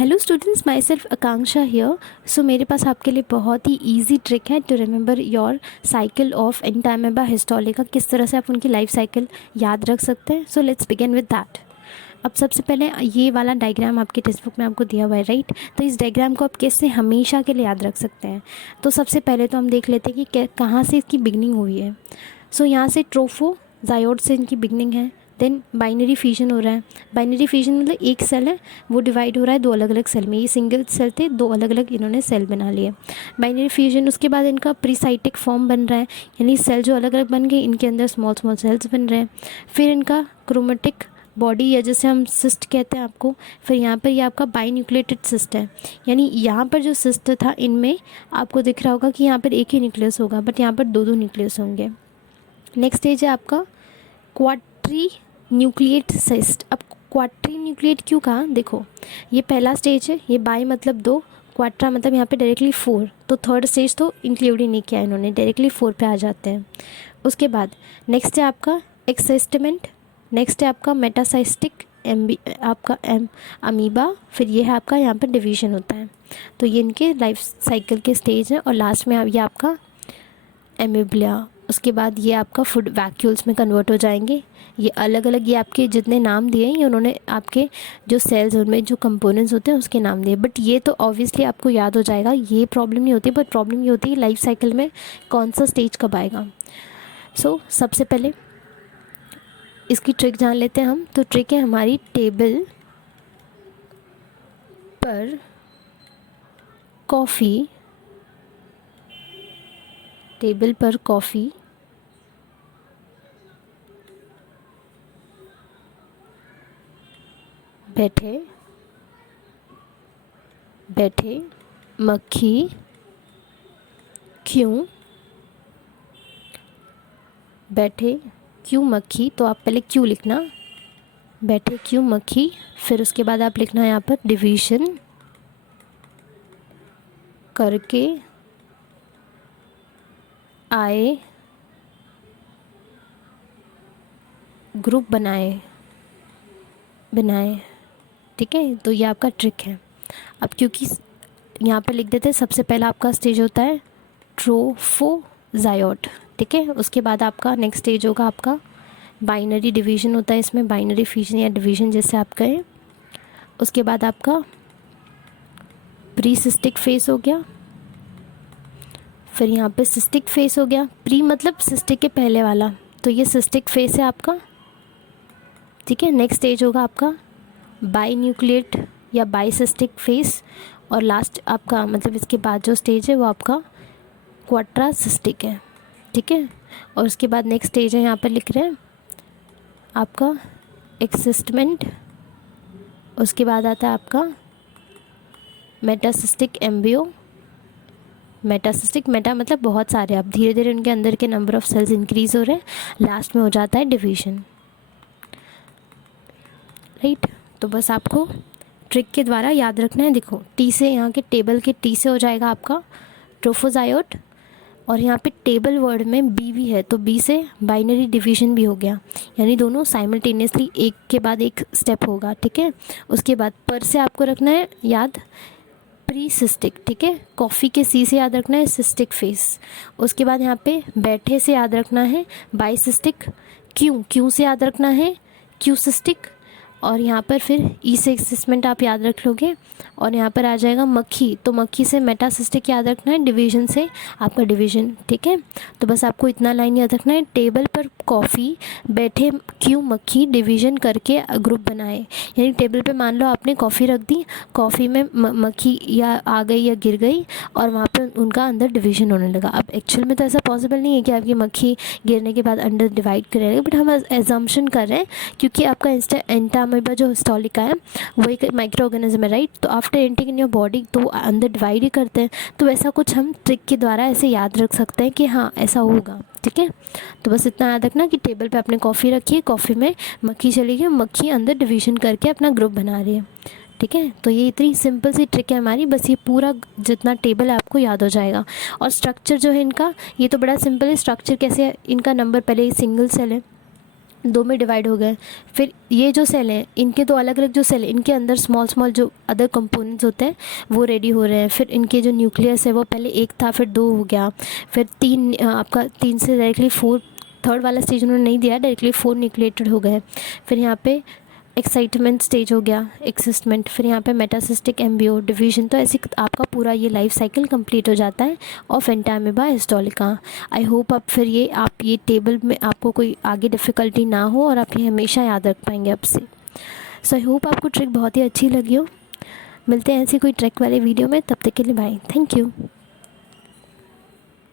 Hello students, myself Akanksha here. So मेरे पास आपके लिए बहुत ही इजी ट्रिक है to remember your cycle of entamoeba histolytica. किस तरह से आप उनकी लाइफ साइकिल याद रख सकते हैं। So let's begin with that. अब सबसे पहले ये वाला डायग्राम आपके टेक्स्ट बुक में आपको दिया हुआ है, राइट। तो इस डायग्राम को आप कैसे हमेशा के लिए याद रख सकते हैं। तो सबसे पहले तो हम देख लेते हैं कि कहाँ से इसकी बिगनिंग हुई है। सो यहाँ से ट्रोफोजायोट से इनकी बिगनिंग है। देन बाइनरी फिजन हो रहा है। बाइनरी फिजन मतलब एक सेल है, वो डिवाइड हो रहा है दो अलग अलग सेल में। ये सिंगल सेल थे, दो अलग अलग इन्होंने सेल बना लिए। बाइनरी फ्यूजन, उसके बाद इनका प्रीसाइटिक फॉर्म बन रहा है, यानी सेल जो अलग अलग बन गए, इनके अंदर स्मॉल स्मॉल सेल्स बन रहे हैं। फिर इनका क्रोमेटिक बॉडी, या जैसे हम सिस्ट कहते हैं आपको। फिर यहाँ पर ये आपका बाइन्यूक्लिएटेड सिस्ट है, यानी यहाँ पर जो सिस्ट था इनमें आपको दिख रहा होगा कि यहाँ पर एक ही न्यूक्लियस होगा, बट यहाँ पर दो दो न्यूक्लियस होंगे। नेक्स्ट स्टेज है आपका क्वाड्री न्यूक्लिएट सिस्ट। अब क्वाड्री न्यूक्लिएट क्यों कहा, देखो ये पहला स्टेज है, ये बाई मतलब दो, क्वाड्रा मतलब यहाँ पे डायरेक्टली 4, तो थर्ड स्टेज तो इंक्लूड ही नहीं किया इन्होंने, डायरेक्टली 4 पे आ जाते हैं। उसके बाद नेक्स्ट है आपका एक्सिस्टमेंट, नेक्स्ट है आपका मेटासाइस्टिक आपका अमीबा, फिर ये है आपका यहाँ पर डिवीजन होता है। तो ये इनके लाइफ साइकिल के स्टेज हैं। और लास्ट में ये आपका एमिब्लिया, उसके बाद ये आपका फूड वैक्यूल्स में कन्वर्ट हो जाएंगे। ये अलग अलग, ये आपके जितने नाम दिए हैं ये उन्होंने आपके जो सेल्स उनमें जो कंपोनेंट्स होते हैं उसके नाम दिए। बट ये तो ऑब्वियसली आपको याद हो जाएगा, ये प्रॉब्लम नहीं होती। बट प्रॉब्लम ये होती है लाइफ साइकिल में कौन सा स्टेज कब आएगा। सबसे पहले इसकी ट्रिक जान लेते हैं हम। तो ट्रिक है हमारी टेबल पर कॉफ़ी, टेबल पर कॉफ़ी बैठे बैठे मक्खी क्यों, बैठे क्यों मक्खी, तो आप पहले क्यों लिखना, बैठे क्यों मक्खी। फिर उसके बाद आप लिखना यहाँ पर डिवीजन करके आए, ग्रुप बनाए, ठीक है। तो ये आपका ट्रिक है। अब क्योंकि यहाँ पे लिख देते हैं, सबसे पहला आपका स्टेज होता है ट्रोफोजायोट, ठीक है। उसके बाद आपका नेक्स्ट स्टेज होगा आपका बाइनरी डिवीजन होता है, इसमें बाइनरी फिजन या डिवीजन जैसे आप कहें। उसके बाद आपका प्री सिस्टिक फेस हो गया, फिर यहाँ पे सिस्टिक फेस हो गया। प्री मतलब सिस्टिक के पहले वाला, तो ये सिस्टिक फेस है आपका, ठीक है। नेक्स्ट स्टेज होगा आपका बाई न्यूक्लिएट या बाई सिस्टिक फेस। और लास्ट आपका मतलब इसके बाद जो स्टेज है वो आपका क्वाड्रा सिस्टिक है, ठीक है। और उसके बाद नेक्स्ट स्टेज है, यहाँ पर लिख रहे हैं आपका एक्सिस्टमेंट। उसके बाद आता है आपका मेटासिस्टिक एम्ब्रियो। मेटासिस्टिक, मेटा मतलब बहुत सारे, अब धीरे धीरे उनके अंदर के नंबर ऑफ सेल्स इंक्रीज हो रहे हैं। लास्ट में हो जाता है डिवीजन, राइट। तो बस आपको ट्रिक के द्वारा याद रखना है। देखो टी से, यहाँ के टेबल के टी से हो जाएगा आपका ट्रोफोजायोट, और यहाँ पे टेबल वर्ड में बी भी है, तो बी से बाइनरी डिवीजन भी हो गया, यानी दोनों साइमल्टेनियसली एक के बाद एक स्टेप होगा, ठीक है। उसके बाद पर से आपको रखना है याद प्री सिस्टिक, ठीक है। कॉफ़ी के सी से याद रखना है सिस्टिक फेस। उसके बाद यहाँ पे बैठे से याद रखना है बाई सिस्टिक। क्यों से याद रखना है क्यू सिस्टिक। और यहाँ पर फिर ई से एक्सिस्टमेंट आप याद रख लोगे। और यहाँ पर आ जाएगा मक्खी, तो मक्खी से मेटासिस्टिक याद रखना है, डिवीजन से आपका डिवीजन, ठीक है। तो बस आपको इतना लाइन याद रखना है, टेबल पर कॉफ़ी बैठे क्यों मक्खी डिवीजन करके ग्रुप बनाए। यानी टेबल पे मान लो आपने कॉफ़ी रख दी, कॉफ़ी में मक्खी या आ गई या गिर गई, और वहाँ पर उनका अंदर डिवीजन होने लगा। अब एक्चुअल में तो ऐसा पॉसिबल नहीं है कि आपकी मक्खी गिरने के बाद अंडर डिवाइड करेगा, बट हम एजम्पशन कर रहे हैं क्योंकि आपका एंटामेबा जो हिस्टोलिका है वो एक माइक्रो ऑर्गेनिज्म है, राइट। तो आफ्टर एंटिंग इन योर बॉडी तो अंदर डिवाइड ही करते हैं, तो ऐसा कुछ हम ट्रिक के द्वारा ऐसे याद रख सकते हैं कि हाँ ऐसा होगा, ठीक है। तो बस इतना याद रखना कि टेबल पे आपने कॉफ़ी रखी है, कॉफ़ी में मक्खी चली गई, मक्खी अंदर डिवीजन करके अपना ग्रुप बना रही है, ठीक है। तो ये इतनी सिंपल सी ट्रिक है हमारी, बस ये पूरा जितना टेबल है आपको याद हो जाएगा। और स्ट्रक्चर जो है इनका, ये तो बड़ा सिंपल है। स्ट्रक्चर कैसे है इनका, नंबर पहले सिंगल सेल है, दो में डिवाइड हो गए। फिर ये जो सेल हैं इनके दो अलग अलग जो सेल हैं इनके अंदर स्मॉल स्मॉल जो अदर कंपोनेंट्स होते हैं वो रेडी हो रहे हैं। फिर इनके जो न्यूक्लियस है वो पहले एक था, फिर दो हो गया, फिर तीन, आपका तीन से डायरेक्टली फोर, थर्ड वाला स्टेज उन्होंने नहीं दिया, डायरेक्टली फोर न्यूक्लिएटेड हो गए। फिर यहाँ पे एक्साइटमेंट स्टेज हो गया, एक्सिस्टमेंट, फिर यहाँ पे मेटासिस्टिक एम्ब्रियो, डिवीजन। तो ऐसे आपका पूरा ये लाइफ साइकिल कंप्लीट हो जाता है of entamoeba histolytica. I hope अब फिर आप ये टेबल में आपको कोई आगे डिफ़िकल्टी ना हो और आप ये हमेशा याद रख पाएंगे अब से। सो आई होप आपको ट्रिक बहुत ही अच्छी लगी हो। मिलते हैं ऐसी कोई ट्रिक वाले वीडियो में, तब तक के लिए बाय, थैंक यू।